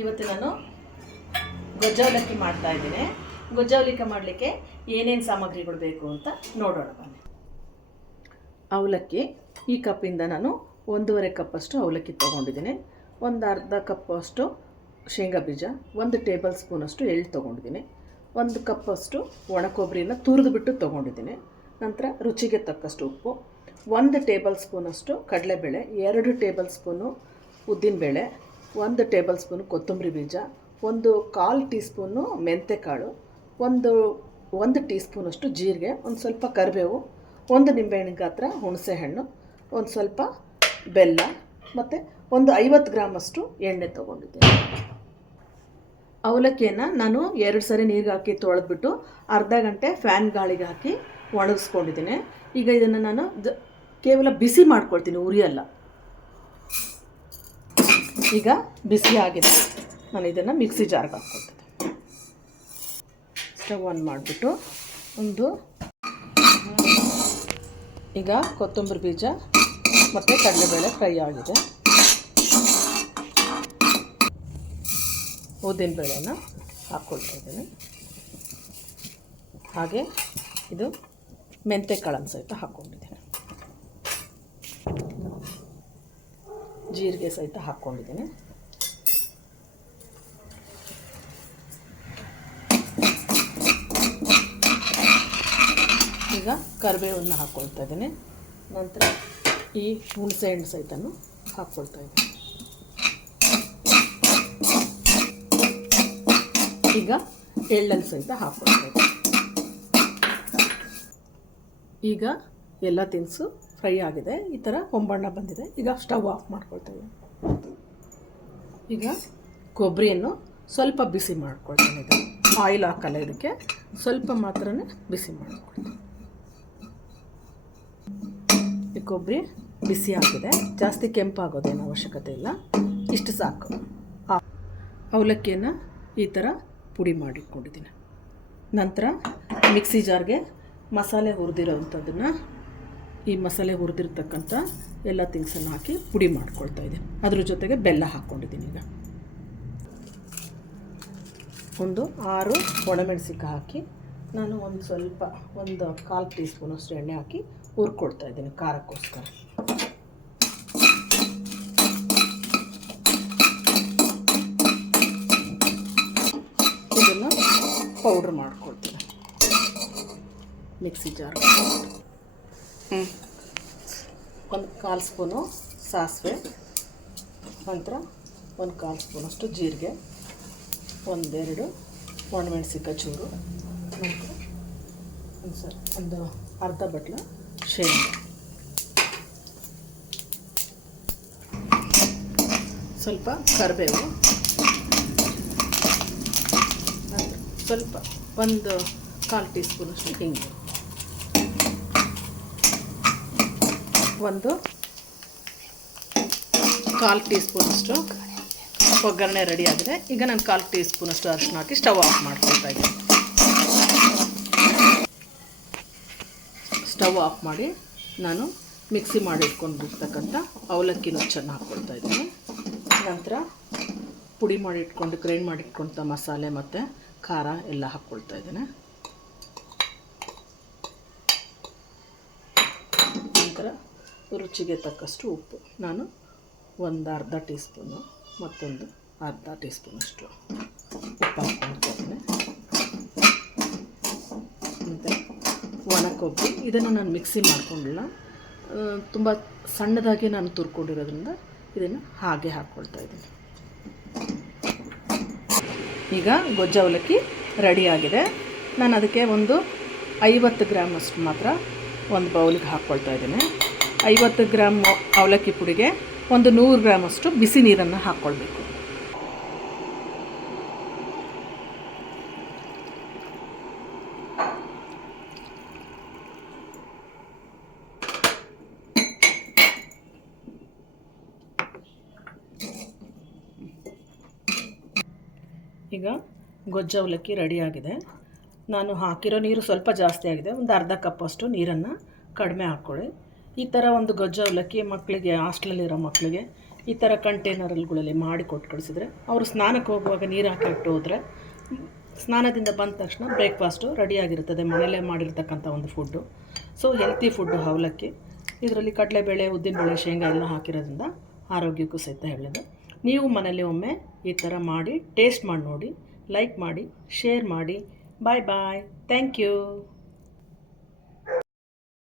ಇವತ್ತು ನಾನು ಗೊಜ್ಜು ಅವಲಕ್ಕಿ ಮಾಡ್ತಾ ಇದ್ದೀನಿ. ಗೊಜ್ಜು ಅವಲಕ್ಕಿ ಮಾಡಲಿಕ್ಕೆ ಏನೇನು ಸಾಮಗ್ರಿಗಳು ಬೇಕು ಅಂತ ನೋಡೋಣ ಬನ್ನಿ. ಅವಲಕ್ಕಿ ಈ ಕಪ್ಪಿಂದ ನಾನು 1.5 ಕಪ್ಪಷ್ಟು ಅವಲಕ್ಕಿ ತೊಗೊಂಡಿದ್ದೀನಿ. ಒಂದು ಅರ್ಧ ಕಪ್ಪಷ್ಟು ಶೇಂಗಾ ಬೀಜ, 1 ಟೇಬಲ್ ಸ್ಪೂನಷ್ಟು ಎಳ್ಳು ತೊಗೊಂಡಿದ್ದೀನಿ, 1 ಕಪ್ಪಷ್ಟು ಒಣ ಕೊಬ್ಬರಿನ ತುರಿದುಬಿಟ್ಟು ತೊಗೊಂಡಿದ್ದೀನಿ. ನಂತರ ರುಚಿಗೆ ತಕ್ಕಷ್ಟು ಉಪ್ಪು, 1 ಟೇಬಲ್ ಸ್ಪೂನಷ್ಟು ಕಡಲೆಬೇಳೆ, 2 ಟೇಬಲ್ ಸ್ಪೂನು ಉದ್ದಿನಬೇಳೆ, 1 ಟೇಬಲ್ ಸ್ಪೂನು ಕೊತ್ತಂಬರಿ ಬೀಜ, 1/4 ಟೀ ಸ್ಪೂನು ಮೆಂತೆಕಾಳು, 1 ಟೀ ಸ್ಪೂನಷ್ಟು ಜೀರಿಗೆ, ಒಂದು ಸ್ವಲ್ಪ ಕರಿಬೇವು, 1 ನಿಂಬೆಹಣ್ಣಿನ ಗಾತ್ರ ಹುಣಸೆಹಣ್ಣು, ಒಂದು ಸ್ವಲ್ಪ ಬೆಲ್ಲ ಮತ್ತು ಒಂದು 50 ಗ್ರಾಮಷ್ಟು ಎಣ್ಣೆ ತೊಗೊಂಡಿದ್ದೀನಿ. ಅವಲಕ್ಕಿಯನ್ನು ನಾನು 2 ಸರಿ ನೀರಿಗೆ ಹಾಕಿ ತೊಳೆದ್ಬಿಟ್ಟು ಅರ್ಧ ಗಂಟೆ ಫ್ಯಾನ್ ಗಾಳಿಗೆ ಹಾಕಿ ಒಣಗಿಸ್ಕೊಂಡಿದ್ದೀನಿ. ಈಗ ಇದನ್ನು ನಾನು ಕೇವಲ ಬಿಸಿ ಮಾಡ್ಕೊಳ್ತೀನಿ, ಉರಿಯಲ್ಲ. ಈಗ ಬಿಸಿ ಆಗಿದೆ, ನಾನು ಇದನ್ನು ಮಿಕ್ಸಿ ಜಾರ್ಗೆ ಹಾಕ್ಕೊಳ್ತೀನಿ. ಸ್ಟವ್ ಆನ್ ಮಾಡಿಬಿಟ್ಟು ಈಗ ಕೊತ್ತಂಬರಿ ಬೀಜ ಮತ್ತು ಕಡಲೆಬೇಳೆ ಫ್ರೈ ಆಗಿದೆ. ಉದ್ದಿನಬೇಳೆನ ಹಾಕ್ಕೊಳ್ತಾ ಇದ್ದೀನಿ. ಹಾಗೆ ಇದು ಮೆಂತೆಕಾಳನ್ನು ಸಹಿತ ಹಾಕ್ಕೊಂಡಿದ್ದೀನಿ, ಜೀರಿಗೆ ಸಹಿತ ಹಾಕ್ಕೊಂಡಿದ್ದೀನಿ. ಈಗ ಕರಿಬೇವನ್ನು ಹಾಕ್ಕೊಳ್ತಾ ಇದ್ದೀನಿ. ನಂತರ ಈ ಹುಣಸೆಹಣ್ಣು ಸಹಿತನೂ ಹಾಕ್ಕೊಳ್ತಾ ಇದ್ದೀನಿ. ಈಗ ಎಳ್ಳನ್ನು ಸಹಿತ ಹಾಕ್ಕೊಳ್ತಾ ಇದ್ದೀನಿ. ಈಗ ಎಲ್ಲ ತಿನಿಸು ಫ್ರೈ ಆಗಿದೆ, ಈ ಥರ ಹೊಂಬಣ್ಣ ಬಂದಿದೆ. ಈಗ ಸ್ಟವ್ ಆಫ್ ಮಾಡ್ಕೊಳ್ತಾ ಇದ್ದೀನಿ. ಈಗ ಕೊಬ್ಬರಿಯನ್ನು ಸ್ವಲ್ಪ ಬಿಸಿ ಮಾಡ್ಕೊಳ್ತೀನಿ. ಇದು ಆಯಿಲ್ ಹಾಕಲ್ಲ, ಇದಕ್ಕೆ ಸ್ವಲ್ಪ ಮಾತ್ರನೇ ಬಿಸಿ ಮಾಡ್ಕೊಳ್ತೀನಿ. ಈ ಕೊಬ್ಬರಿ ಬಿಸಿ ಆಗಿದೆ, ಜಾಸ್ತಿ ಕೆಂಪಾಗೋದೇನು ಅವಶ್ಯಕತೆ ಇಲ್ಲ, ಇಷ್ಟು ಸಾಕು. ಅವಲಕ್ಕಿಯನ್ನು ಈ ಥರ ಪುಡಿ ಮಾಡಿಟ್ಕೊಂಡಿದ್ದೀನಿ. ನಂತರ ಮಿಕ್ಸಿ ಜಾರ್ಗೆ ಮಸಾಲೆ ಹುರಿದಿರೋವಂಥದ್ದನ್ನು, ಈ ಮಸಾಲೆ ಹುರಿದಿರ್ತಕ್ಕಂಥ ಎಲ್ಲ ತಿನಿಸನ್ನು ಹಾಕಿ ಪುಡಿ ಮಾಡ್ಕೊಳ್ತಾ ಇದ್ದೀನಿ. ಅದ್ರ ಜೊತೆಗೆ ಬೆಲ್ಲ ಹಾಕ್ಕೊಂಡಿದ್ದೀನಿ. ಈಗ ಒಂದು 6 ಒಣಮೆಣಸಿನ್ಕಾಯಿ ಹಾಕಿ ನಾನು ಒಂದು 1/4 ಟೀ ಸ್ಪೂನಷ್ಟು ಎಣ್ಣೆ ಹಾಕಿ ಹುರ್ಕೊಳ್ತಾ ಇದ್ದೀನಿ ಖಾರಕ್ಕೋಸ್ಕರ. ಇದನ್ನು ಪೌಡ್ರ್ ಮಾಡ್ಕೊಳ್ತೀನಿ ಮಿಕ್ಸಿ ಜಾರ್. 1/4 ಸ್ಪೂನು ಸಾಸಿವೆ, ನಂತರ 1/4 ಸ್ಪೂನಷ್ಟು ಜೀರಿಗೆ, 1-2 ಒಣಮೆಣಸಿನ್ಕಾಯಿ ಚೂರು, ನಂತರ ಒಂದು ಅರ್ಧ ಬಟ್ಲ ಶೇಂಗಾ, ಸ್ವಲ್ಪ ಕರಿಬೇವು, ನಂತರ ಸ್ವಲ್ಪ 1/4 ಟೀ ಸ್ಪೂನಷ್ಟು ಹಿಂಗೆ, 1/4 ಟೀ ಸ್ಪೂನಷ್ಟು ಒಗ್ಗರಣೆ ರೆಡಿ ಆಗಿದೆ. ಈಗ ನಾನು 1/4 ಟೀ ಸ್ಪೂನಷ್ಟು ಅರಿಶಿನ ಹಾಕಿ ಸ್ಟವ್ ಆಫ್ ಮಾಡ್ಕೊಳ್ತಾ ಇದ್ದೀನಿ. ಸ್ಟವ್ ಆಫ್ ಮಾಡಿ ನಾನು ಮಿಕ್ಸಿ ಮಾಡಿ ಇಟ್ಕೊಂಡಿರ್ತಕ್ಕಂಥ ಅವಲಕ್ಕಿ ನುಚ್ಚನ್ನು ಹಾಕ್ಕೊಳ್ತಾ ಇದ್ದೀನಿ. ನಂತರ ಪುಡಿ ಮಾಡಿ ಗ್ರೈಂಡ್ ಮಾಡಿ ಇಟ್ಕೊಂಥ ಮಸಾಲೆ ಮತ್ತು ಖಾರ ಎಲ್ಲ ಹಾಕ್ಕೊಳ್ತಾ ಇದ್ದೀನಿ. ನಂತರ ರುಚಿಗೆ ತಕ್ಕಷ್ಟು ಉಪ್ಪು, ನಾನು ಅರ್ಧ ಟೀ ಸ್ಪೂನು ಮತ್ತೊಂದು ಅರ್ಧ ಟೀ ಸ್ಪೂನಷ್ಟು ಉಪ್ಪು ಹಾಕ್ಕೊಳ್ತಾ ಇದ್ದೀನಿ. ಮತ್ತು ಒಣ ಕೊಬ್ಬರಿ, ಇದನ್ನು ನಾನು ಮಿಕ್ಸಿ ಮಾಡ್ಕೊಂಡಿಲ್ಲ, ತುಂಬ ಸಣ್ಣದಾಗಿ ನಾನು ತುರ್ಕೊಂಡಿರೋದ್ರಿಂದ ಇದನ್ನು ಹಾಗೆ ಹಾಕ್ಕೊಳ್ತಾ ಇದ್ದೀನಿ. ಈಗ ಗೊಜ್ಜು ಅವಲಕ್ಕಿ ರೆಡಿಯಾಗಿದೆ. ನಾನು ಅದಕ್ಕೆ ಒಂದು 50 ಗ್ರಾಮಷ್ಟು ಮಾತ್ರ ಒಂದು ಬೌಲಿಗೆ ಹಾಕ್ಕೊಳ್ತಾ ಇದ್ದೀನಿ. 50 ಗ್ರಾಮ್ ಅವಲಕ್ಕಿ ಪುಡಿಗೆ ಒಂದು 100 ಗ್ರಾಮಷ್ಟು ಬಿಸಿ ನೀರನ್ನು ಹಾಕ್ಕೊಳ್ಬೇಕು. ಈಗ ಗೊಜ್ಜು ಅವಲಕ್ಕಿ ರೆಡಿಯಾಗಿದೆ. ನಾನು ಹಾಕಿರೋ ನೀರು ಸ್ವಲ್ಪ ಜಾಸ್ತಿ ಆಗಿದೆ, ಒಂದು ಅರ್ಧ ಕಪ್ಪಷ್ಟು ನೀರನ್ನು ಕಡಿಮೆ ಹಾಕ್ಕೊಳ್ಳಿ. ಈ ಥರ ಒಂದು ಗೊಜ್ಜು ಅವಲಕ್ಕಿ ಮಕ್ಕಳಿಗೆ, ಹಾಸ್ಟೆಲಲ್ಲಿರೋ ಮಕ್ಕಳಿಗೆ ಈ ಥರ ಕಂಟೈನರ್ಗಳಲ್ಲಿ ಮಾಡಿ ಕೊಟ್ಟು ಕಳಿಸಿದ್ರೆ ಅವರು ಸ್ನಾನಕ್ಕೆ ಹೋಗುವಾಗ ನೀರು ಹಾಕಿಟ್ಟು ಹೋದರೆ ಸ್ನಾನದಿಂದ ಬಂದ ತಕ್ಷಣ ಬ್ರೇಕ್ಫಾಸ್ಟು ರೆಡಿಯಾಗಿರ್ತದೆ, ಮನೇಲೇ ಮಾಡಿರ್ತಕ್ಕಂಥ ಒಂದು ಫುಡ್ಡು. ಸೊ ಹೆಲ್ತಿ ಫುಡ್ಡು ಅವಲಕ್ಕಿ. ಇದರಲ್ಲಿ ಕಡಲೆಬೇಳೆ, ಉದ್ದಿನಬೇಳೆ, ಶೇಂಗಾ ಎಲ್ಲ ಹಾಕಿರೋದ್ರಿಂದ ಆರೋಗ್ಯಕ್ಕೂ ಸಹಿತ ಒಳ್ಳೆಯದು. ನೀವು ಮನೇಲಿ ಒಮ್ಮೆ ಈ ಥರ ಮಾಡಿ ಟೇಸ್ಟ್ ಮಾಡಿ ನೋಡಿ, ಲೈಕ್ ಮಾಡಿ, ಶೇರ್ ಮಾಡಿ. Bye bye. Thank you.